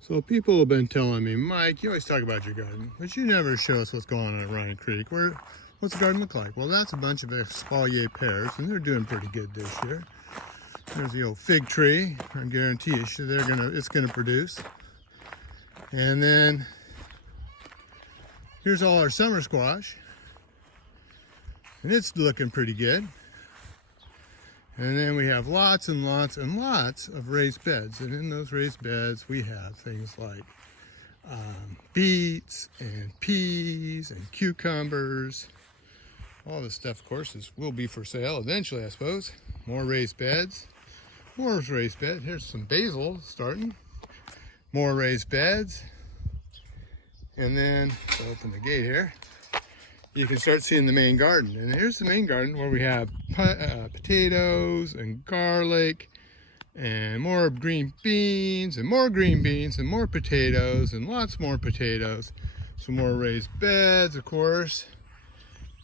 So people have been telling me, Mike, you always talk about your garden, but you never show us what's going on at Ryan Creek. What's the garden look like? Well, that's a bunch of espalier pears, and they're doing pretty good this year. There's the old fig tree. I guarantee you, it's gonna produce. And then here's all our summer squash, and it's looking pretty good. And then we have lots and lots and lots of raised beds. And in those raised beds, we have things like beets and peas and cucumbers. All this stuff, of course, will be for sale eventually, I suppose. More raised beds. More raised beds. Here's some basil starting. More raised beds. And then, I'll open the gate here. You can start seeing the main garden. And here's the main garden where we have potatoes and garlic and more green beans and more green beans and more potatoes and lots more potatoes. Some more raised beds, of course,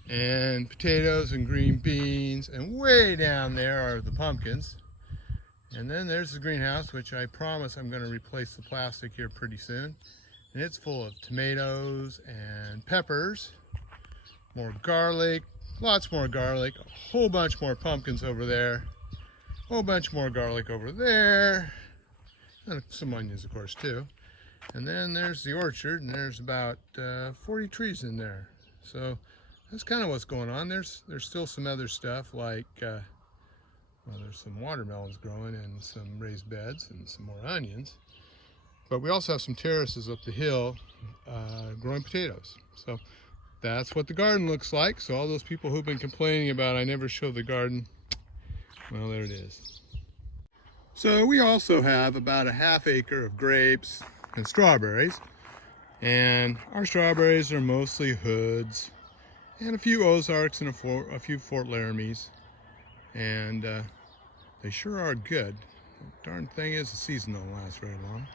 and potatoes and green beans. And way down there are the pumpkins. And then there's the greenhouse, which I promise I'm going to replace the plastic here pretty soon. And it's full of tomatoes and peppers. More garlic, lots more garlic, a whole bunch more pumpkins over there, a whole bunch more garlic over there, and some onions, of course, too. And then there's the orchard, and there's about 40 trees in there. So that's kind of what's going on. There's still some other stuff like, well, there's some watermelons growing and some raised beds and some more onions. But we also have some terraces up the hill growing potatoes. So that's what the garden looks like. So all those people who've been complaining about I never show the garden, well, there it is. So we also have about a half acre of grapes and strawberries. And our strawberries are mostly Hoods and a few Ozarks and a few Fort Laramies. And they sure are good. The darn thing is, the season don't last very long.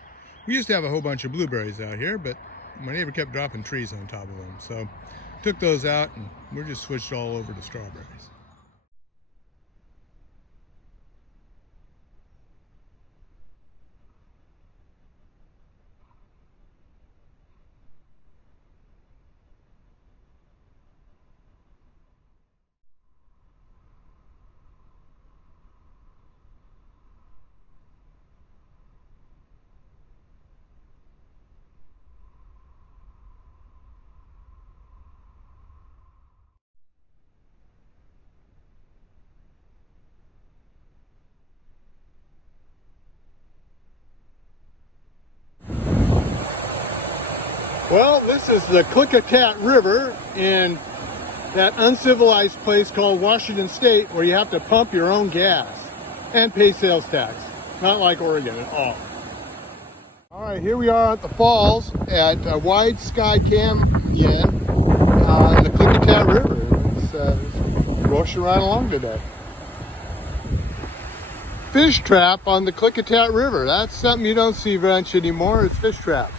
We used to have a whole bunch of blueberries out here, but my neighbor kept dropping trees on top of them. So took those out and we're just switched all over to strawberries. Well, this is the Klickitat River in that uncivilized place called Washington State, where you have to pump your own gas and pay sales tax. Not like Oregon at all. All right, here we are at the falls at Wide Sky Canyon in the Klickitat River. It's rushing right along today. Fish trap on the Klickitat River. That's something you don't see much anymore, is fish traps.